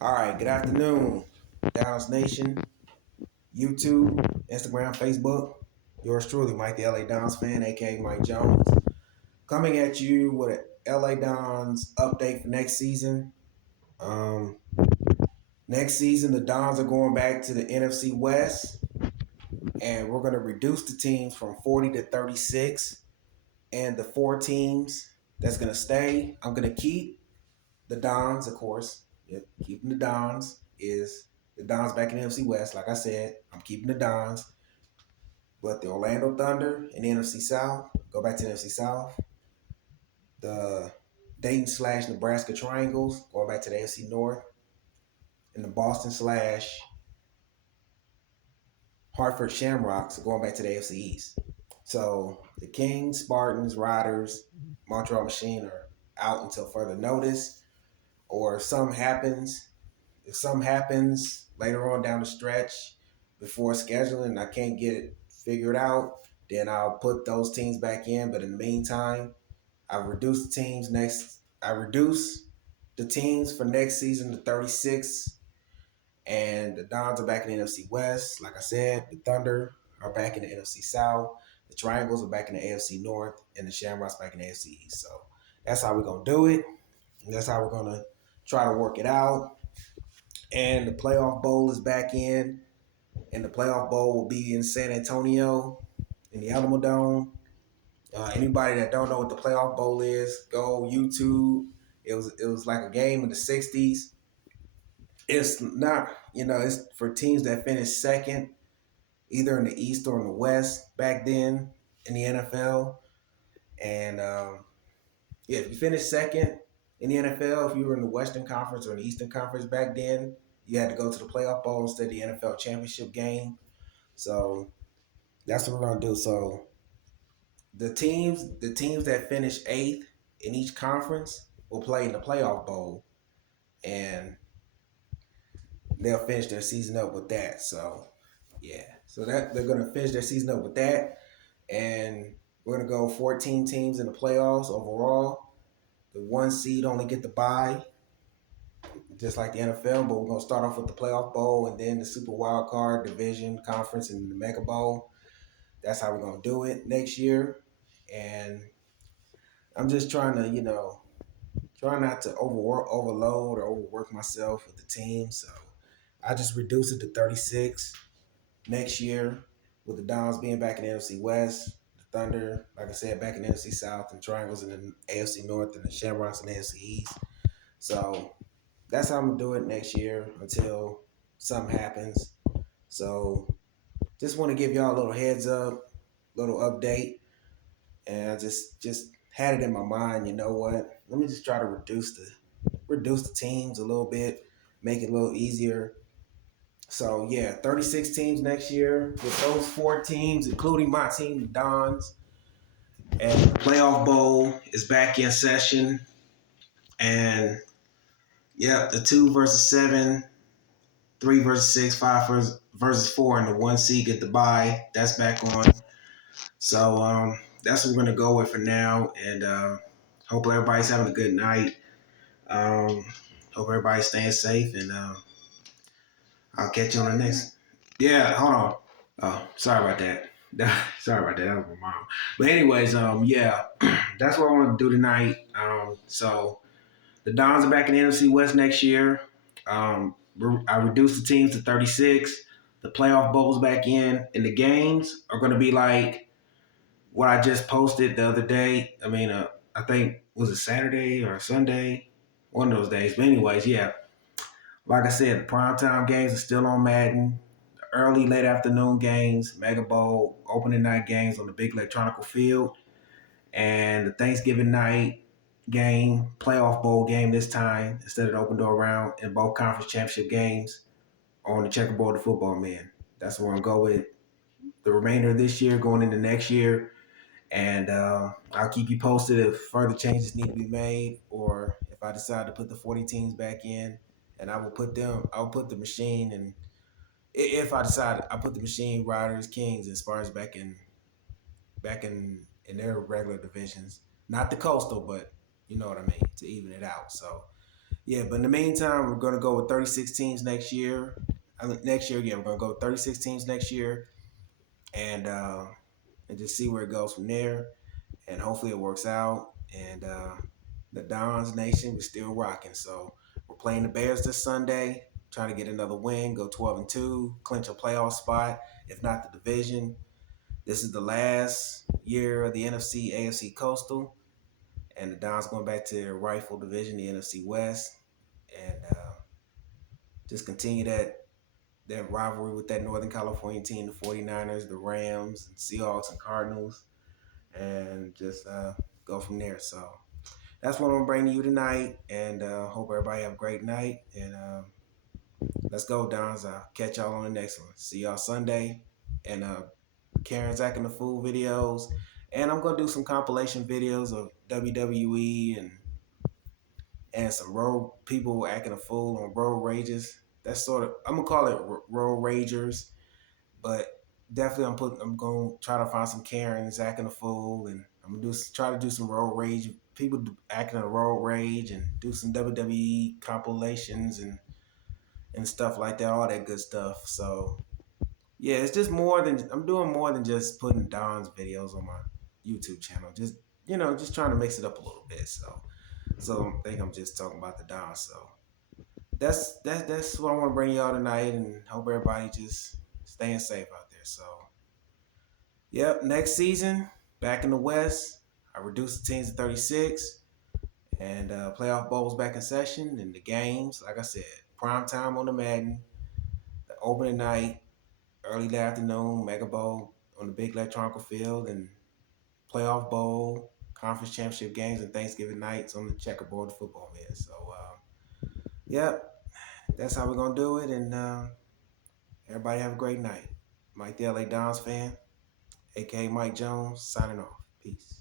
All right, good afternoon, Dallas Nation, YouTube, Instagram, Facebook. Yours truly, Mike the LA Dons fan, aka Mike Jones, coming at you with an LA Dons update for next season. Um, Next season, the Dons are going back to the NFC West, and we're going to reduce the teams from 40 to 36. And the four teams that's going to stay, I'm going to keep the Dons, of course. Yep, keeping the Dons is the Dons back in the NFC West. Like I said, I'm keeping the Dons. But the Orlando Thunder in the NFC South, go back to the NFC South. The Dayton/Nebraska Triangles, going back to the AFC North. And the Boston/Hartford Shamrocks, going back to the AFC East. So the Kings, Spartans, Riders, Montreal Machine are out until further notice. Or if something happens later on down the stretch before scheduling, I can't get it figured out, then I'll put those teams back in. But in the meantime, I reduce the teams for next season to 36, and the Dons are back in the NFC West. Like I said, the Thunder are back in the NFC South. The Triangles are back in the AFC North, and the Shamrocks back in the AFC East. So that's how we're gonna do it. And that's how we're gonna try to work it out. And the playoff bowl is back in, and the playoff bowl will be in San Antonio in the Alamo Dome. Anybody that don't know what the playoff bowl is, go YouTube. It was like a game in the '60s. It's not, it's for teams that finished second, either in the East or in the West back then in the NFL. And yeah, if you finished second in the NFL, if you were in the Western Conference or in the Eastern Conference back then, you had to go to the playoff bowl instead of the NFL championship game. So that's what we're gonna do. So the teams that finish eighth in each conference will play in the playoff bowl, and they'll finish their season up with that. So yeah, so that they're gonna finish their season up with that, and we're gonna go 14 teams in the playoffs overall. The one seed only get the bye, just like the NFL. But we're gonna start off with the playoff bowl, and then the Super Wild Card, Division, Conference, and the Mega Bowl. That's how we're gonna do it next year, and I'm just trying to, try not to overload or overwork myself with the team. So I just reduced it to 36 next year, with the Dons being back in the NFC West, the Thunder, like I said, back in the NFC South, and Triangles in the AFC North, and the Shamrocks in the AFC East. So that's how I'm gonna do it next year until something happens. So just want to give y'all a little heads up, little update, and I just had it in my mind. You know what? Let me just try to reduce the teams a little bit, make it a little easier. So yeah, 36 teams next year with those four teams, including my team, the Dons. And the playoff bowl is back in session. And yeah, the 2 versus 7, 3 versus 6, 5 versus 4, and the one seed get the bye. That's back on. So that's what we're gonna go with for now. And hope everybody's having a good night. Um, Hope everybody's staying safe, and I'll catch you on the next. Yeah, hold on. Oh, sorry about that. Sorry about that. That was my mom. But anyways, yeah, that's what I want to do tonight. So the Dons are back in the NFC West next year. I reduced the teams to 36. The playoff bowls back in, and the games are going to be like what I just posted the other day. I mean, I think was it Saturday or Sunday, one of those days. But anyways, yeah, like I said, the primetime games are still on Madden. The early, late afternoon games, Mega Bowl, opening night games on the big electronical field, and the Thanksgiving night game, playoff bowl game this time instead of the open door round, and both conference championship games on the checkerboard of football man. That's where I'm going to go with the remainder of this year, going into next year. And I'll keep you posted if further changes need to be made, or if I decide to put the 40 teams back in, and I'll put the machine, and if I decide, I put the machine, Riders, Kings, and Spartans back in their regular divisions, not the coastal, but you know what I mean, to even it out. So Yeah, but in the meantime, we're gonna go with 36 teams next year. Next year again, we're gonna go with 36 teams next year, and uh, and just see where it goes from there. And hopefully it works out. And the Dons Nation is still rocking. So we're playing the Bears this Sunday, trying to get another win, go 12-2, clinch a playoff spot, if not the division. This is the last year of the NFC AFC Coastal, and the Dons going back to their rightful division, the NFC West, and just continue that rivalry with that Northern California team, the 49ers, the Rams, and Seahawks and Cardinals, and just go from there. So that's what I'm bringing you tonight, and hope everybody have a great night. And let's go, Dons. I'll catch y'all on the next one. See y'all Sunday, and Karen's acting the fool videos, and I'm gonna do some compilation videos of WWE and some road people acting a fool on road rages. That's sort of, I'm gonna call it road ragers, but definitely I'm gonna try to find some Karens acting a fool, and I'm gonna try to do some road rage people acting a road rage, and do some WWE compilations and stuff like that, all that good stuff. So yeah, it's just more than, I'm doing more than just putting Don's videos on my YouTube channel. Just, just trying to mix it up a little bit. So I think I'm just talking about the Don. So that's what I want to bring y'all tonight, and hope everybody just staying safe out there. So yep, next season back in the West, I reduced the teams to 36, and playoff bowls back in session, and the games, like I said, prime time on the Madden, the opening night, early afternoon, Mega Bowl on the big electronic field, and playoff bowl, conference championship games, and Thanksgiving nights on the checkerboard football man. So, yep, that's how we're going to do it. And everybody have a great night. Mike the LA Dons fan, a.k.a. Mike Jones, signing off. Peace.